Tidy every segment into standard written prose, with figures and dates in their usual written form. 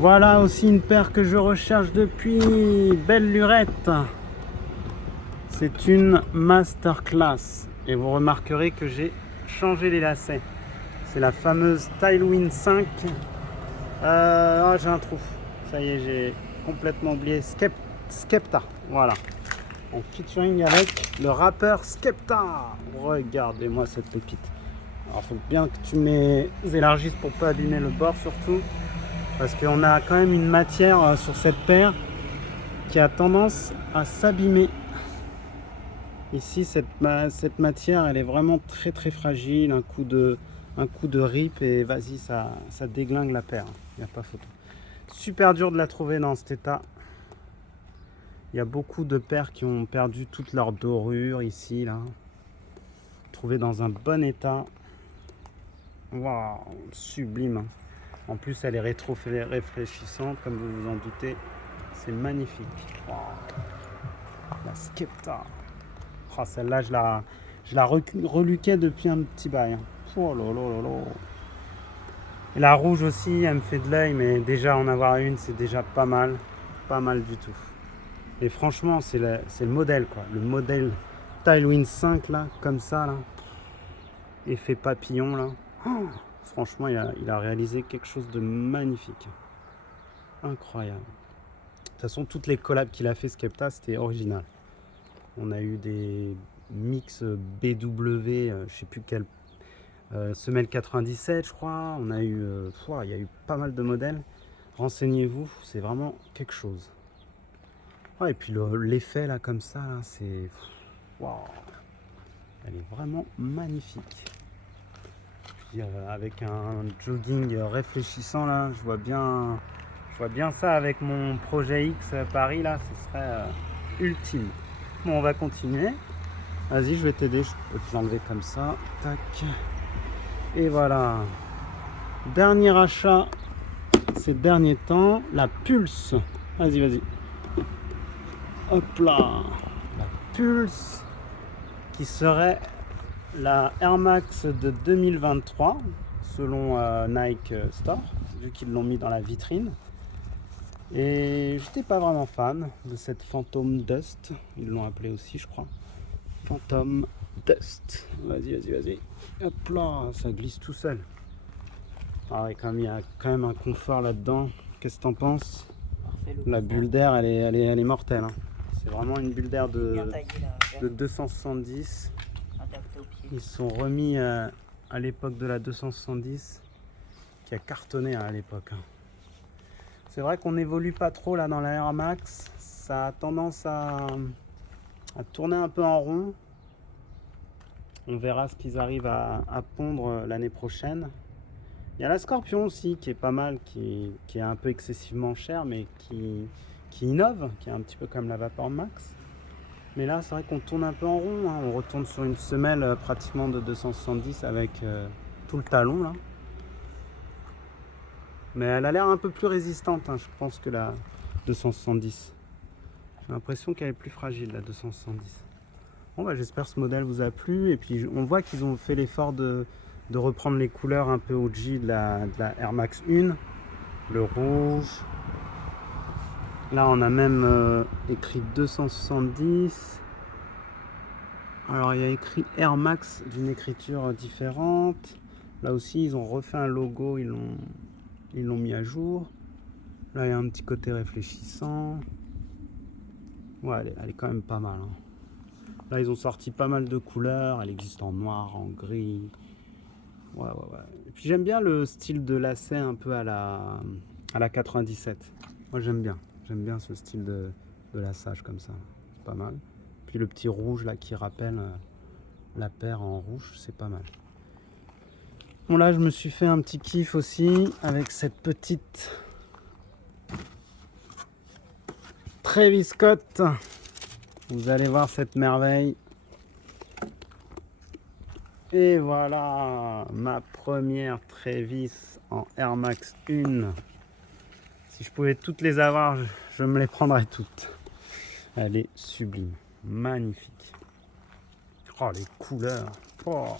Voilà aussi une paire que je recherche depuis belle lurette. C'est une masterclass et vous remarquerez que j'ai changé les lacets. C'est la fameuse Tailwind 5. Oh, j'ai un trou. Ça y est, j'ai complètement oublié. Skepta. Voilà. En featuring avec le rappeur Skepta. Regardez-moi cette pépite. Alors, il faut bien que tu élargisses pour pas abîmer le bord surtout. Parce qu'on a quand même une matière sur cette paire qui a tendance à s'abîmer. Ici, cette matière, elle est vraiment très très fragile. Un coup de rip et vas-y, ça déglingue la paire. Il n'y a pas photo. Super dur de la trouver dans cet état. Il y a beaucoup de paires qui ont perdu toute leur dorure ici, là. Trouvées dans un bon état. Waouh, sublime. En plus, elle est réfléchissante, comme vous vous en doutez. C'est magnifique. Wow. La Skepta. Oh, celle-là, je la reluquais depuis un petit bail. Oh là là là là. Et la rouge aussi, elle me fait de l'œil, mais déjà en avoir une, c'est déjà pas mal. Pas mal du tout. Et franchement, c'est le modèle, quoi. Le modèle Tailwind 5, là, comme ça, là. Effet papillon, là. Oh, franchement, il a réalisé quelque chose de magnifique. Incroyable. De toute façon, toutes les collabs qu'il a fait, Skepta, c'était original. On a eu des mix BW, je sais plus quelle semelle 97, je crois. On a eu, il y a eu pas mal de modèles. Renseignez-vous, c'est vraiment quelque chose. Ouais, et puis l'effet là, comme ça, là, c'est waouh. Elle est vraiment magnifique. Puis, avec un jogging réfléchissant là, je vois bien ça avec mon projet X Paris là, ce serait ultime. Bon, on va continuer. Vas-y, je vais t'aider, je peux te l'enlever comme ça. Tac. Et voilà. Dernier achat ces derniers temps, la Pulse. Vas-y, vas-y. Hop là. La Pulse qui serait la Air Max de 2023 selon Nike Store, vu qu'ils l'ont mis dans la vitrine. Et j'étais pas vraiment fan de cette Phantom Dust, ils l'ont appelé aussi, je crois. Phantom Dust. Vas-y, vas-y, vas-y. Hop là, ça glisse tout seul. Ah ouais, il y a quand même un confort là-dedans. Qu'est-ce que t'en penses? La bulle d'air, elle est mortelle. Hein. C'est vraiment une bulle d'air de 270. Ils se sont remis à l'époque de la 270 qui a cartonné à l'époque. C'est vrai qu'on n'évolue pas trop là dans la Air Max. Ça a tendance à tourner un peu en rond. On verra ce qu'ils arrivent à pondre l'année prochaine. Il y a la Scorpion aussi qui est pas mal, qui est un peu excessivement chère, mais qui innove, qui est un petit peu comme la Vapor Max. Mais là, c'est vrai qu'on tourne un peu en rond. Hein. On retourne sur une semelle pratiquement de 270 avec tout le talon là. Mais elle a l'air un peu plus résistante, hein, je pense, que la 270. J'ai l'impression qu'elle est plus fragile, la 270. Bon, bah, j'espère que ce modèle vous a plu. Et puis, on voit qu'ils ont fait l'effort de reprendre les couleurs un peu OG de la Air Max 1. Le rouge. Là, on a même écrit 270. Alors, il y a écrit Air Max d'une écriture différente. Là aussi, ils ont refait un logo, ils l'ont mis à jour. Là, il y a un petit côté réfléchissant. Ouais, elle est quand même pas mal. Hein. Là, ils ont sorti pas mal de couleurs. Elle existe en noir, en gris. Ouais. Et puis, j'aime bien le style de lacet un peu à la 97. Moi, j'aime bien. J'aime bien ce style de laçage comme ça. C'est pas mal. Puis le petit rouge là qui rappelle la paire en rouge, c'est pas mal. Bon, là, je me suis fait un petit kiff aussi avec cette petite Travis Scott. Vous allez voir cette merveille. Et voilà ma première Travis en Air Max 1. Si je pouvais toutes les avoir, je me les prendrais toutes. Elle est sublime, magnifique. Oh, les couleurs. Oh,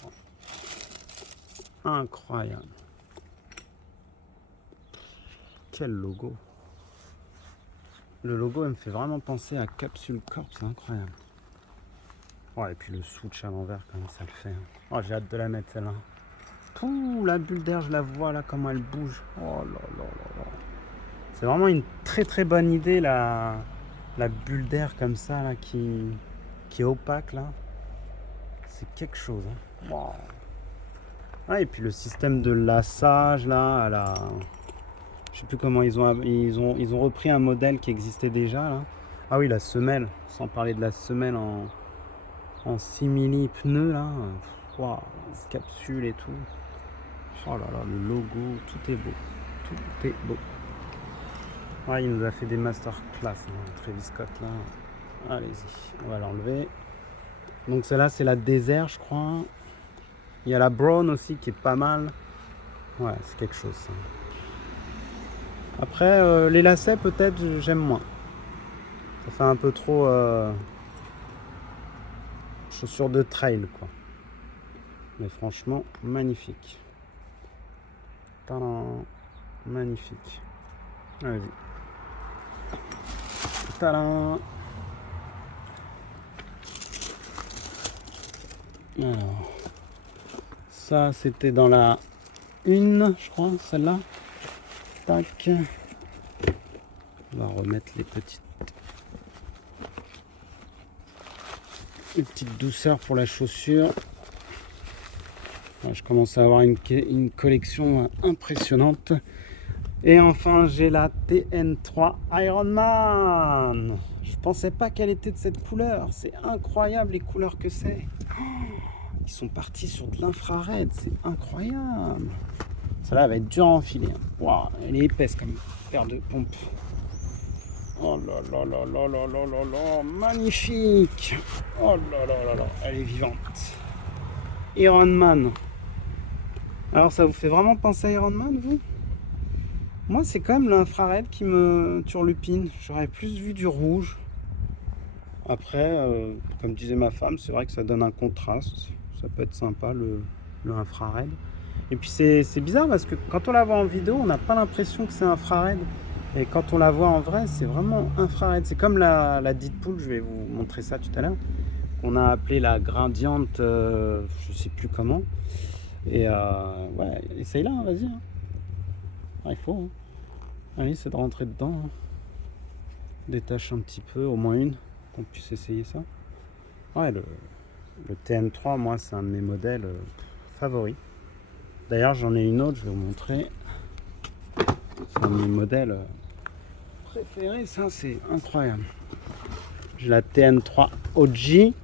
incroyable. quel logo! Le logo, il me fait vraiment penser à Capsule Corp, c'est incroyable. Ouais, et puis le switch à l'envers, quand même, ça le fait. Oh, j'ai hâte de la mettre, celle-là. Pouh, la bulle d'air, je la vois là, comment elle bouge. Oh là là là là. C'est vraiment une très très bonne idée, la bulle d'air comme ça, là, qui est opaque, là. C'est quelque chose. Hein. Wow. Ah, et puis le système de lassage, là, je sais plus comment ils ont repris un modèle qui existait déjà, là. Ah oui, la semelle, sans parler de la semelle en simili pneus, là. Wow, capsule et tout. Oh là là, le logo, tout est beau. Tout est beau. Ouais, il nous a fait des masterclass, hein, Travis Scott, là. Allez-y, on va l'enlever. Donc celle-là, c'est la désert, je crois. Il y a la brown aussi qui est pas mal. Ouais, c'est quelque chose, ça. Après, les lacets, peut-être, j'aime moins. Ça fait un peu trop chaussures de trail, quoi. Mais franchement, magnifique. Tadam, magnifique. Allez-y. Tadam. Alors, ça c'était dans la 1, je crois, celle-là. Tac. On va remettre les petites douceurs pour la chaussure. Je commence à avoir une collection impressionnante. Et enfin, j'ai la TN3 Ironman. Je pensais pas qu'elle était de cette couleur. C'est incroyable les couleurs que c'est. Ils sont partis sur de l'infrared. C'est incroyable. Celle-là va être dure à enfiler. Wow, elle est épaisse comme une paire de pompes. Oh là là là là là là là là. Magnifique. Oh là là là là. Elle est vivante. Ironman. Alors ça vous fait vraiment penser à Ironman, vous? Moi, c'est quand même l'infrared qui me turlupine. J'aurais plus vu du rouge. Après, comme disait ma femme, c'est vrai que ça donne un contraste. Ça peut être sympa, le infrared. Et puis, c'est bizarre parce que quand on la voit en vidéo, on n'a pas l'impression que c'est infrared. Et quand on la voit en vrai, c'est vraiment infrared. C'est comme la Deadpool, je vais vous montrer ça tout à l'heure, qu'on a appelé la gradiente, je sais plus comment. Et ouais, essaye là, hein, vas-y. Hein. Ah, il faut. Hein. Allez, c'est de rentrer dedans. Hein. Détache un petit peu, au moins une, qu'on puisse essayer ça. Ouais, le TN3, moi, c'est un de mes modèles favoris. D'ailleurs, j'en ai une autre, je vais vous montrer. C'est un de mes modèles préférés, ça, c'est incroyable. J'ai la TN3 OG,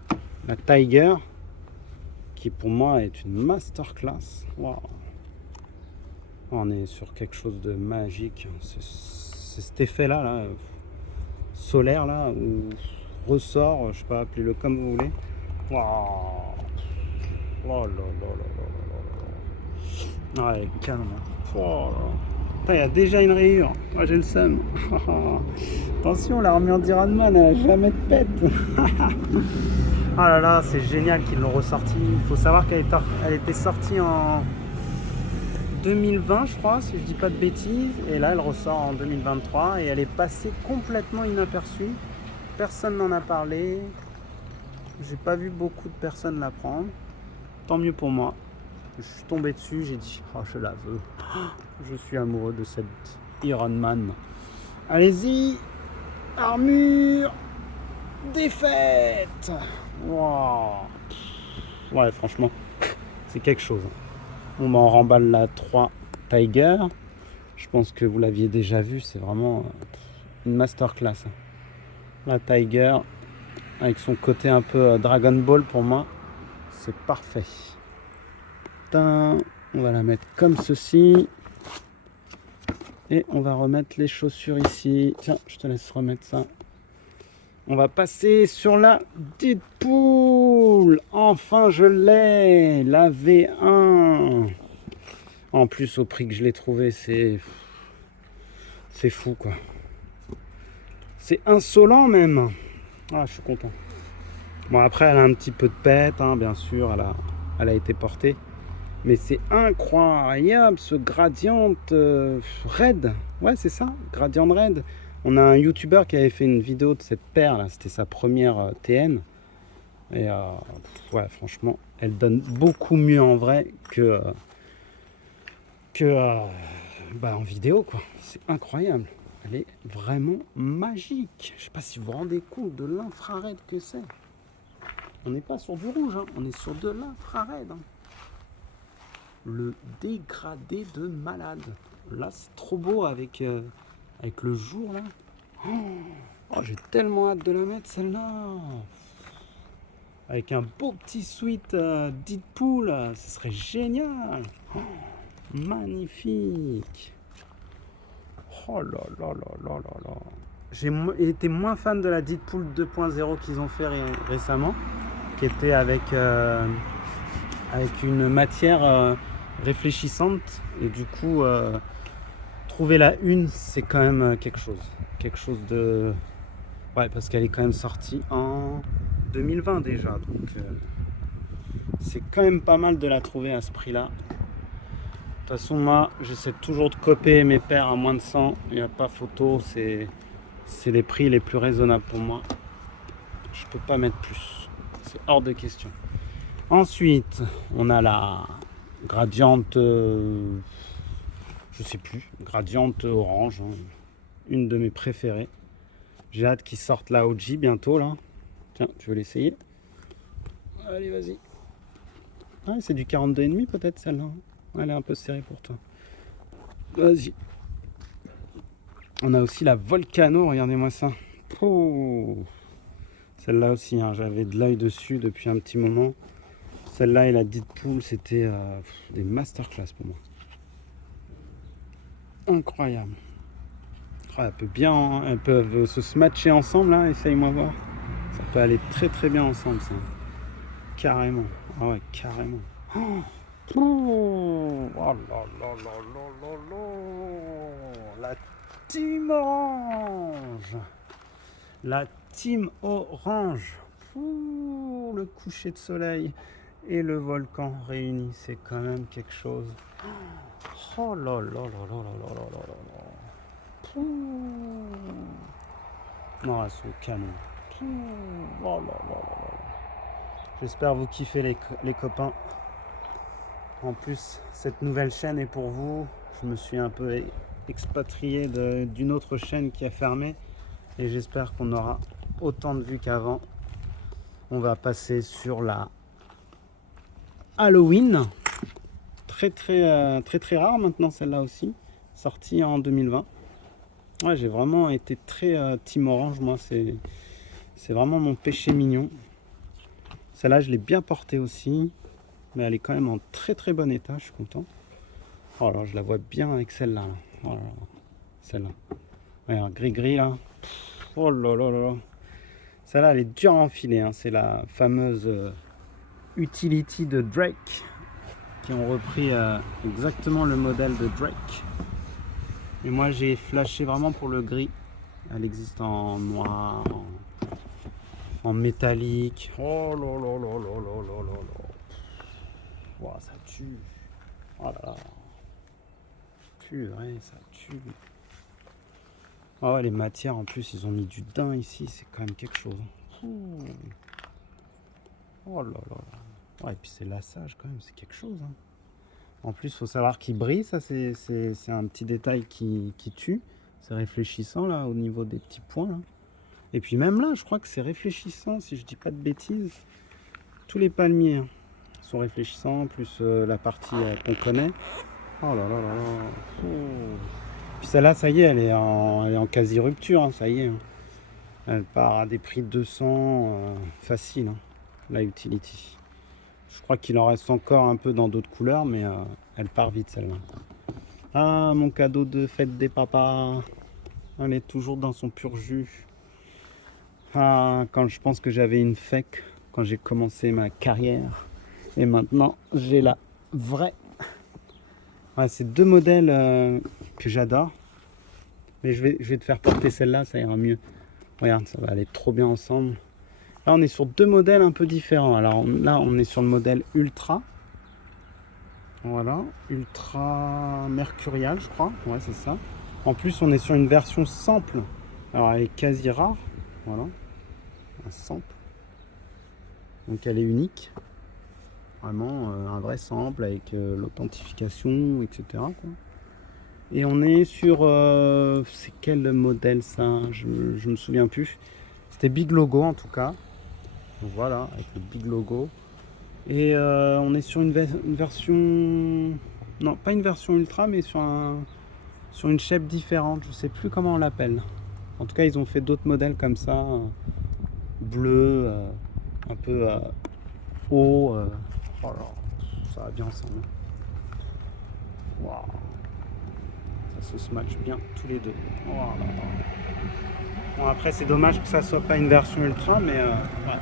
la Tiger, qui pour moi est une masterclass. Waouh! On est sur quelque chose de magique. C'est cet effet-là, là, solaire, là, où ressort, je sais pas, appelez-le comme vous voulez. Waouh! Oh là là là là là là. Ouais, calme. Oh là. Il y a déjà une rayure. Moi, j'ai le seum. Attention, l'armure d'Ironman, elle n'a jamais de pète. Ah là là, c'est génial qu'ils l'ont ressorti. Il faut savoir qu'elle était sortie en 2020, je crois, si je dis pas de bêtises. Et là, elle ressort en 2023 et elle est passée complètement inaperçue. Personne n'en a parlé. J'ai pas vu beaucoup de personnes la prendre. Tant mieux pour moi. Je suis tombé dessus, j'ai dit, oh, je la veux. Je suis amoureux de cette Ironman. Allez-y, armure, défaite. Wow. Ouais, franchement, c'est quelque chose. On m'en remballe la 3 Tiger. Je pense que vous l'aviez déjà vu, c'est vraiment une masterclass. La Tiger, avec son côté un peu Dragon Ball pour moi, c'est parfait. On va la mettre comme ceci. Et on va remettre les chaussures ici. Tiens, je te laisse remettre ça. On va passer sur la Deadpool. Enfin, je l'ai. La V1. En plus, au prix que je l'ai trouvé, c'est fou, quoi. C'est insolent, même. Ah, je suis content. Bon, après, elle a un petit peu de pète, hein, bien sûr. Elle a été portée. Mais c'est incroyable ce Gradient Red. Ouais, c'est ça, Gradient Red. On a un YouTuber qui avait fait une vidéo de cette paire là, c'était sa première TN. Et ouais, franchement, elle donne beaucoup mieux en vrai que en vidéo, quoi. C'est incroyable. Elle est vraiment magique. Je sais pas si vous vous rendez compte de l'infrared que c'est. On n'est pas sur du rouge, hein. On est sur de l'infrared. Hein. Le dégradé de malade. Là, c'est trop beau avec le jour, là. Oh, j'ai tellement hâte de la mettre, celle-là. Avec un beau petit sweat Deadpool, ce serait génial. Oh, magnifique. Oh là là là là là là. J'ai été moins fan de la Deadpool 2.0 qu'ils ont fait récemment, qui était avec une matière réfléchissante. Et du coup, trouver la une, c'est quand même quelque chose. Quelque chose de... Ouais, parce qu'elle est quand même sortie en 2020 déjà. Donc, c'est quand même pas mal de la trouver à ce prix-là. De toute façon, moi, j'essaie toujours de copier mes paires à moins de 100. Il n'y a pas photo, c'est les prix les plus raisonnables pour moi. Je peux pas mettre plus. C'est hors de question. Ensuite, on a la Gradient, je sais plus, Gradient orange. Hein. Une de mes préférées. J'ai hâte qu'ils sortent la OG bientôt, là. Tiens, tu veux l'essayer? Allez, vas-y. Ah, c'est du 42,5 peut-être, celle-là. Elle est un peu serrée pour toi. Vas-y. On a aussi la Volcano, regardez-moi ça. Oh. Celle-là aussi, hein, j'avais de l'œil dessus depuis un petit moment. Celle-là et la Deadpool, c'était des masterclass pour moi. Incroyable. Oh, elles peuvent se smatcher ensemble, là, essaye-moi voir. Ça peut aller très très bien ensemble, ça. Carrément. Ah ouais, carrément. Oh. Oh là là là là là là. La team orange. La team orange. Ouh, le coucher de soleil et le volcan réunis, c'est quand même quelque chose. Oh là là là là là là là là là. Non, elles sont canon. Oh là là là là. J'espère vous kiffer les copains. En plus, cette nouvelle chaîne est pour vous. Je me suis un peu expatrié d'une autre chaîne qui a fermé. Et j'espère qu'on aura autant de vues qu'avant. On va passer sur la Halloween. Très très rare maintenant celle-là aussi. Sortie en 2020. Ouais, j'ai vraiment été très team orange. Moi, c'est vraiment mon péché mignon. Celle-là, je l'ai bien portée aussi. Mais elle est quand même en très très bon état, je suis content. Oh là, je la vois bien avec celle-là. Là. Oh là là. Celle-là. Regarde, gris-gris là. Oh là là là là. Celle-là, elle est dure à enfiler. Hein. C'est la fameuse Utility de Drake. Qui ont repris exactement le modèle de Drake. Et moi, j'ai flashé vraiment pour le gris. Elle existe en noir, en métallique. Oh là là là là là là là là. Wow, ça tue. Oh là là. Purée, ça tue. Ah ouais, les matières en plus, ils ont mis du daim ici, c'est quand même quelque chose. Oh là là là. Ouais, et puis c'est lassage quand même, c'est quelque chose. Hein. En plus, il faut savoir qu'il brille, ça c'est un petit détail qui tue. C'est réfléchissant là, au niveau des petits points. Là. Et puis même là, je crois que c'est réfléchissant, si je dis pas de bêtises. Tous les palmiers. Hein. Sont réfléchissants, plus la partie qu'on connaît. Oh là là là là. Oh. Puis celle-là, ça y est, elle est en quasi rupture, hein, ça y est. Hein. Elle part à des prix de 200 facile, hein, la Utility. Je crois qu'il en reste encore un peu dans d'autres couleurs, mais elle part vite celle-là. Ah, mon cadeau de fête des papas. Elle est toujours dans son pur jus. Ah, quand je pense que j'avais une fake quand j'ai commencé ma carrière. Et maintenant, j'ai la vraie. Ouais, c'est deux modèles que j'adore. Mais je vais te faire porter celle-là, ça ira mieux. Regarde, ça va aller trop bien ensemble. Là, on est sur deux modèles un peu différents. Alors là, on est sur le modèle Ultra. Voilà, ultra mercurial, je crois. Ouais, c'est ça. En plus, on est sur une version sample. Alors, elle est quasi rare. Voilà, un sample. Donc, elle est unique. Vraiment un vrai sample avec l'authentification, etc., quoi. Et on est sur... c'est quel modèle ça? Je me souviens plus. C'était Big Logo en tout cas. Donc, voilà, avec le Big Logo. Et on est sur une version... Non, pas une version ultra, mais sur une shape différente. Je sais plus comment on l'appelle. En tout cas, ils ont fait d'autres modèles comme ça. Bleu, un peu haut. Oh là, ça va bien ensemble. Waouh. Ça se match bien tous les deux. Oh là là. Bon, après, c'est dommage que ça soit pas une version ultra, mais ouais.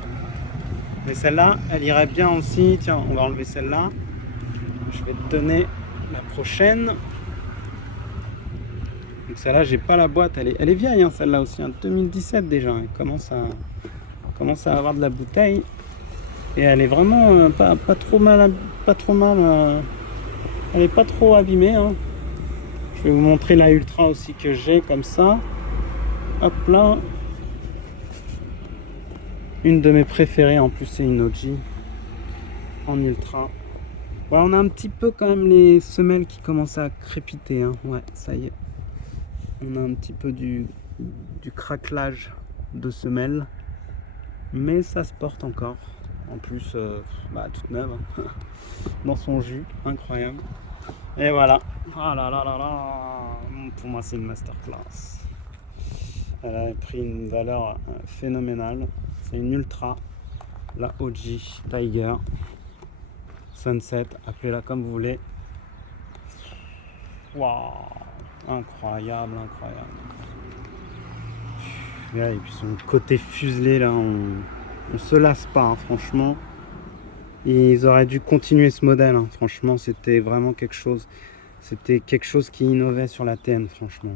Mais celle-là, elle irait bien aussi. Tiens, on va enlever celle-là. Je vais te donner la prochaine. Donc celle-là, j'ai pas la boîte. Elle est vieille, hein, celle-là aussi. Hein, 2017 déjà. Elle commence à avoir de la bouteille. Et elle est vraiment pas trop mal. Elle est pas trop abîmée. Hein. Je vais vous montrer la ultra aussi que j'ai comme ça. Hop là. Une de mes préférées. En plus, c'est une OG en ultra. Ouais, on a un petit peu quand même les semelles qui commencent à crépiter. Hein. Ouais, ça y est. On a un petit peu du craquelage de semelles. Mais ça se porte encore. En plus, toute neuve. Hein. Dans son jus. Incroyable. Et voilà. Ah là là là là. Pour moi, c'est une masterclass. Elle a pris une valeur phénoménale. C'est une ultra. La OG Tiger. Sunset, appelez-la comme vous voulez. Waouh, incroyable. Et puis son côté fuselé là, on se lasse pas, hein, franchement. Ils auraient dû continuer ce modèle, hein. Franchement, c'était vraiment quelque chose. C'était quelque chose qui innovait sur la TN, franchement.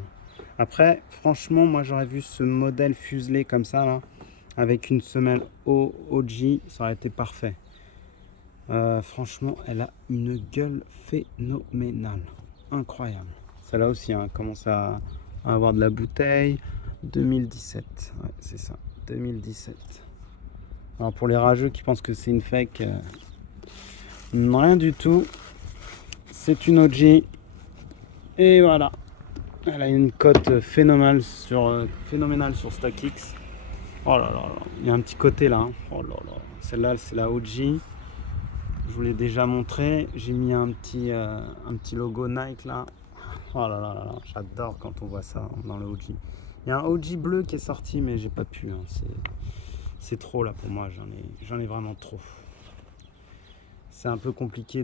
Après, franchement, moi j'aurais vu ce modèle fuselé comme ça là, avec une semelle OG, ça aurait été parfait. Franchement, elle a une gueule phénoménale. Incroyable. Celle-là aussi, hein, commence à avoir de la bouteille. 2017. Ouais, c'est ça. 2017. Alors, pour les rageux qui pensent que c'est une fake, rien du tout. C'est une OG. Et voilà. Elle a une cote phénoménale sur StockX. Oh là là là. Il y a un petit côté là. Hein. Oh là là. Celle-là, c'est la OG. Je vous l'ai déjà montré, j'ai mis un petit logo Nike là. Oh là là là, j'adore quand on voit ça dans le OG. Il y a un OG bleu qui est sorti mais j'ai pas pu. Hein. C'est trop là pour moi, j'en ai vraiment trop. C'est un peu compliqué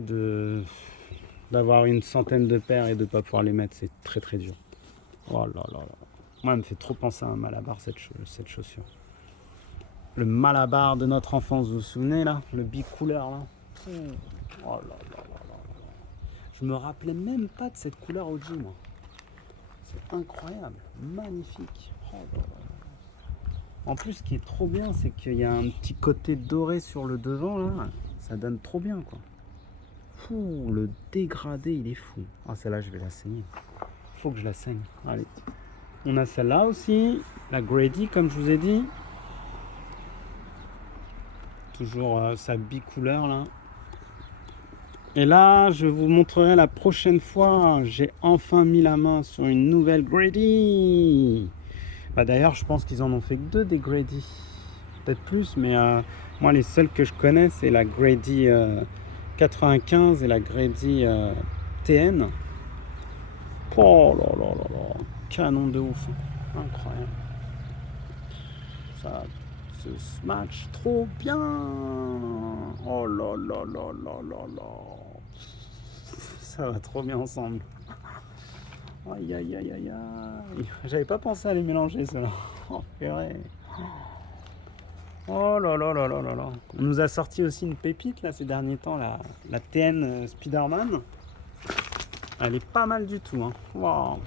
d'avoir une centaine de paires et de pas pouvoir les mettre, c'est très très dur. Oh là là là. Moi, elle me fait trop penser à un Malabar cette chaussure. Le Malabar de notre enfance, vous vous souvenez là, le bicouleur là. Oh là là là là. Je me rappelais même pas de cette couleur OG moi. C'est incroyable, magnifique. Oh là là. En plus, ce qui est trop bien, c'est qu'il y a un petit côté doré sur le devant là. Ça donne trop bien quoi. Fou, le dégradé il est fou. Ah celle-là je vais la saigner. Faut que je la saigne. Allez. On a celle-là aussi, la Grady comme je vous ai dit. Toujours sa bicouleur là. Et là, je vous montrerai la prochaine fois. J'ai enfin mis la main sur une nouvelle Grady. D'ailleurs, je pense qu'ils en ont fait que 2 des Grady. Peut-être plus, mais moi, les seules que je connais, c'est la Grady 95 et la Grady TN. Oh là là là là. Canon de ouf. Incroyable. Ça se match trop bien. Oh là là là là là là. Ça va trop bien ensemble. Aïe aïe aïe aïe aïe. J'avais pas pensé à les mélanger ceux-là. Oh purée. Oh là là là là là là. On nous a sorti aussi une pépite là ces derniers temps, la TN Spider-Man. Elle est pas mal du tout. Hein. Wow.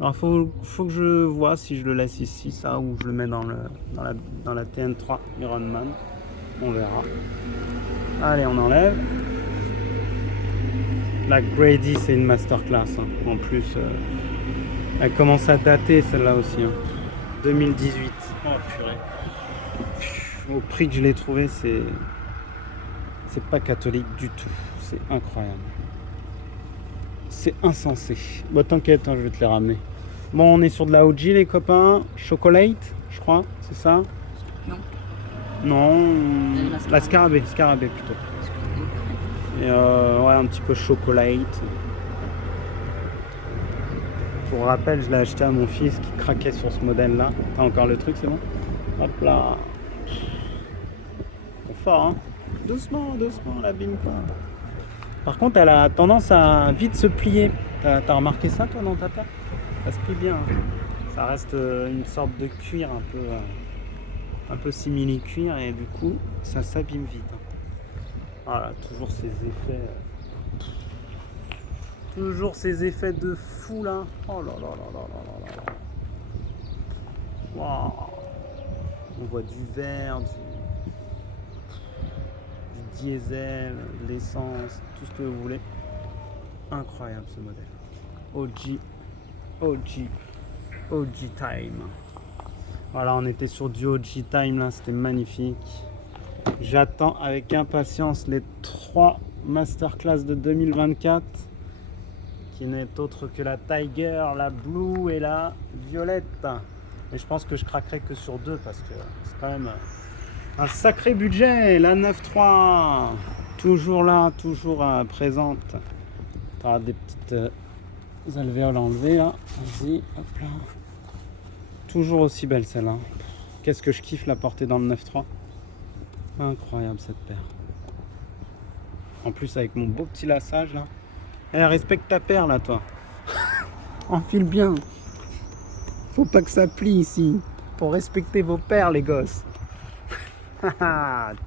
Alors faut que je vois si je le laisse ici ça ou je le mets dans la TN3 Iron. On verra. Allez, on enlève. La Grady, c'est une masterclass. Hein. En plus, elle commence à dater celle-là aussi. Hein. 2018. Oh purée. Au prix que je l'ai trouvé, c'est pas catholique du tout. C'est incroyable. C'est insensé. Bon, t'inquiète, hein, je vais te les ramener. Bon, on est sur de la OG, les copains. Chocolate, je crois, c'est ça? Non. Non, la scarabée plutôt. Et ouais, un petit peu chocolate. Pour rappel, je l'ai acheté à mon fils qui craquait sur ce modèle-là. T'as encore le truc, c'est bon? Hop là. C'est fort, hein? Doucement, doucement, l'abîme pas. Par contre, elle a tendance à vite se plier. T'as remarqué ça, toi, dans ta paire? Ça se plie bien. Hein. Ça reste une sorte de cuir un peu simili-cuir et du coup, ça s'abîme vite. Hein. Voilà, toujours ces effets. Toujours ces effets de fou là. Oh là là là là là là là. Waouh. On voit du verre, du diesel, de l'essence, tout ce que vous voulez. Incroyable ce modèle. OG Time. Voilà, on était sur du OG Time là, c'était magnifique. J'attends avec impatience les 3 masterclass de 2024 qui n'est autre que la Tiger, la Blue et la Violette. Et je pense que je craquerai que sur 2 parce que c'est quand même un sacré budget. La 9.3 toujours là, toujours présente. Tu as des petites alvéoles enlevées là. Vas-y, hop là. Toujours aussi belle celle-là. Qu'est-ce que je kiffe la porter dans le 9.3. Incroyable cette paire. En plus avec mon beau petit lassage là. Eh, respecte ta paire là toi. Enfile bien. Faut pas que ça plie ici. Faut respecter vos paires les gosses.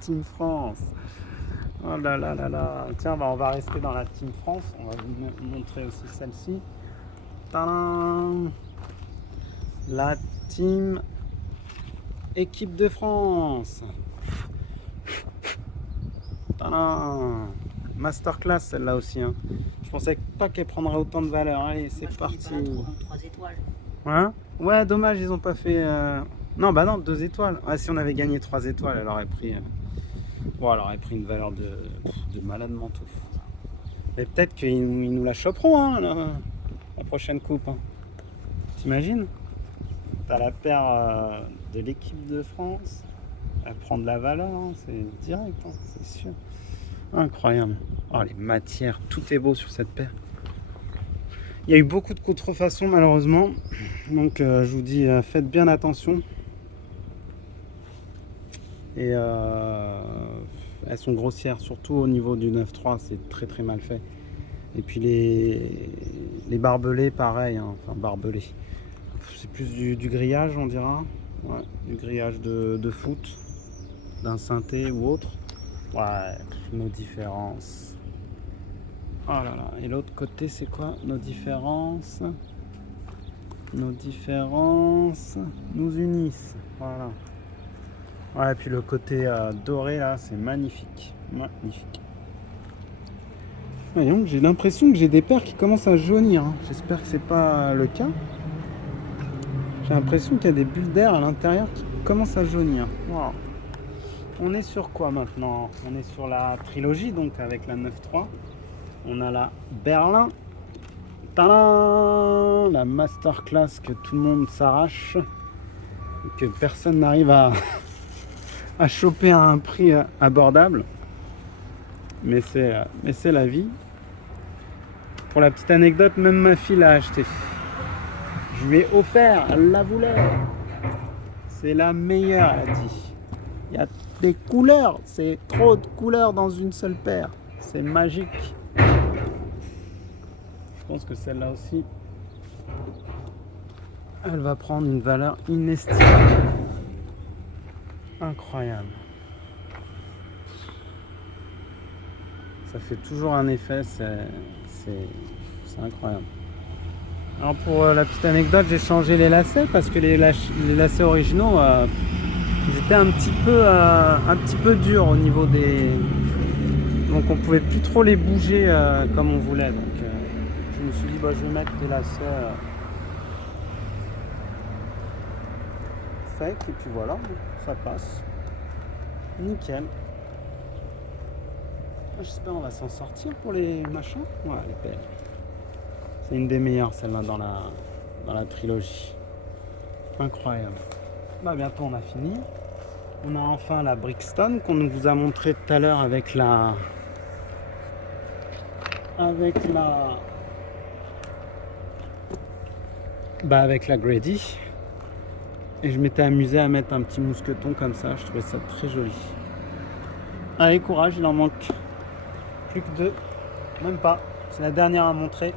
Team France. Oh là là là là. Tiens, bah, on va rester dans la Team France. On va vous montrer aussi celle-ci. Tadam. La Team Équipe de France. Tadam. Masterclass celle-là aussi. Hein. Je pensais pas qu'elle prendrait autant de valeur. Allez, c'est parti. 3 étoiles. Hein? Ouais, dommage, ils ont pas fait. Non, bah non, 2 étoiles. Ouais, si on avait gagné 3 étoiles, elle aurait pris. Bon, elle aurait pris une valeur de malade manteau. Mais peut-être qu'ils nous la choperont, hein, la prochaine coupe. Hein. T'imagines? T'as la paire de l'équipe de France. Elle prend de la valeur, hein, c'est direct, hein, c'est sûr. Incroyable. Oh, les matières, tout est beau sur cette paire. Il y a eu beaucoup de contrefaçons malheureusement. Donc je vous dis, faites bien attention. Et elles sont grossières, surtout au niveau du 9.3, c'est très très mal fait. Et puis les barbelés, pareil, hein, enfin barbelés. C'est plus du grillage, on dira. Ouais, du grillage de foot, d'un synthé ou autre. Ouais, nos différences. Oh là là, et l'autre côté, c'est quoi nos différences? Nos différences nous unissent. Voilà. Ouais, et puis le côté doré là, c'est magnifique. Magnifique. Voyons, j'ai l'impression que j'ai des paires qui commencent à jaunir. Hein. J'espère que c'est pas le cas. J'ai l'impression qu'il y a des bulles d'air à l'intérieur qui commencent à jaunir. Wow. On est sur quoi maintenant? On est sur la trilogie, donc avec la 9.3. On a la Berlin. Tadam! La masterclass que tout le monde s'arrache. Que personne n'arrive à choper à un prix abordable. Mais c'est la vie. Pour la petite anecdote, même ma fille l'a acheté. Je lui ai offert, elle la voulait. C'est la meilleure, elle a dit. Il y a des couleurs, c'est trop de couleurs dans une seule paire. C'est magique. Je pense que celle-là aussi, elle va prendre une valeur inestimable. Incroyable. Ça fait toujours un effet, c'est incroyable. Alors pour la petite anecdote, j'ai changé les lacets parce que les lacets originaux, ils étaient un petit peu durs au niveau des... Donc on pouvait plus trop les bouger comme on voulait. Donc je me suis dit bah, je vais mettre des lacets fake et puis voilà, ça passe. Nickel. J'espère qu'on va s'en sortir pour les machins. Ouais, elle est belle. C'est une des meilleures celle-là dans la trilogie. Incroyable. Bah bientôt on a fini. On a enfin la Brixton qu'on nous vous a montré tout à l'heure avec la Grady. Et je m'étais amusé à mettre un petit mousqueton comme ça, je trouvais ça très joli. Allez, courage, il en manque plus que 2, même pas. C'est la dernière à montrer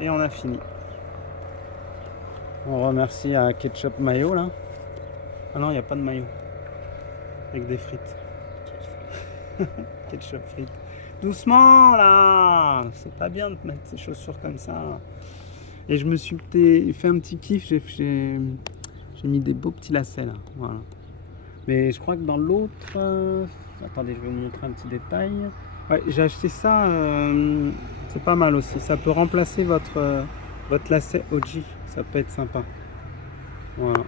et on a fini. On remercie à Ketchup Mayo là. Ah non, il n'y a pas de mayo. Avec des frites. Ketchup frites. Doucement là, c'est pas bien de mettre ces chaussures comme ça. Et je me suis fait un petit kiff, j'ai mis des beaux petits lacets là. Voilà. Mais je crois que dans l'autre... Attendez, je vais vous montrer un petit détail. Ouais, j'ai acheté ça, c'est pas mal aussi. Ça peut remplacer votre lacet OG, ça peut être sympa. Voilà.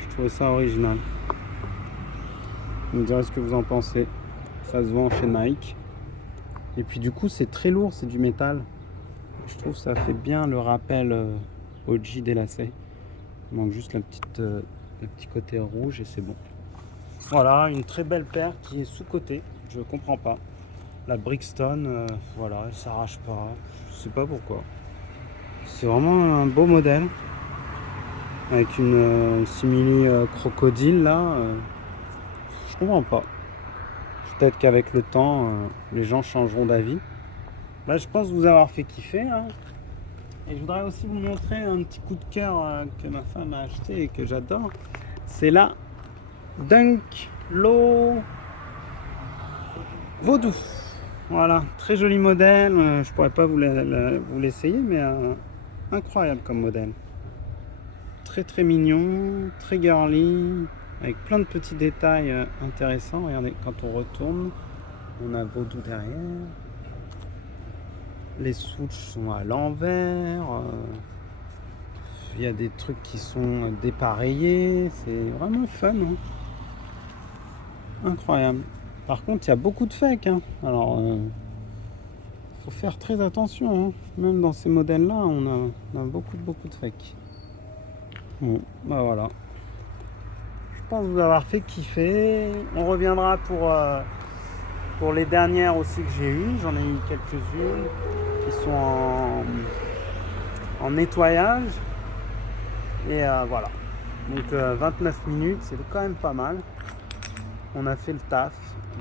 Je trouve ça original. Vous me direz ce que vous en pensez. Ça se vend chez Nike. Et puis du coup c'est très lourd, c'est du métal. Je trouve que ça fait bien le rappel OG des lacets. Il manque juste le petit côté rouge et c'est bon. Voilà, une très belle paire qui est sous-cotée. Je comprends pas. La Brixton, voilà, elle s'arrache pas. Je sais pas pourquoi. C'est vraiment un beau modèle. Avec une simili crocodile là. Je comprends pas. Peut-être qu'avec le temps, les gens changeront d'avis. Là, je pense vous avoir fait kiffer. Hein. Et je voudrais aussi vous montrer un petit coup de cœur que ma femme a acheté et que j'adore. C'est la Dunk Low Vaudou. Voilà, très joli modèle. Je pourrais pas vous l'essayer, mais incroyable comme modèle. Très très mignon, très girly, avec plein de petits détails intéressants. Regardez, quand on retourne, on a Vaudou derrière. Les swoosh sont à l'envers. Il y a des trucs qui sont dépareillés. C'est vraiment fun. Hein. Incroyable. Par contre, il y a beaucoup de fake. Hein. Alors, faut faire très attention. Hein. Même dans ces modèles-là, on a beaucoup de fake. Bon, bah voilà. Je pense vous avoir fait kiffer. On reviendra pour les dernières aussi que j'ai eues. J'en ai eu quelques-unes qui sont en nettoyage. Et voilà. Donc 29 minutes, c'est quand même pas mal. On a fait le taf.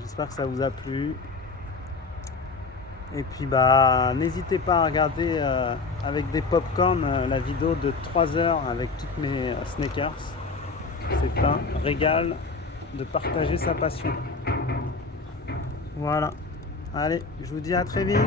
J'espère que ça vous a plu. Et puis bah n'hésitez pas à regarder avec des popcorn la vidéo de 3 heures avec toutes mes sneakers. C'est un régal de partager sa passion. Voilà. Allez, je vous dis à très vite.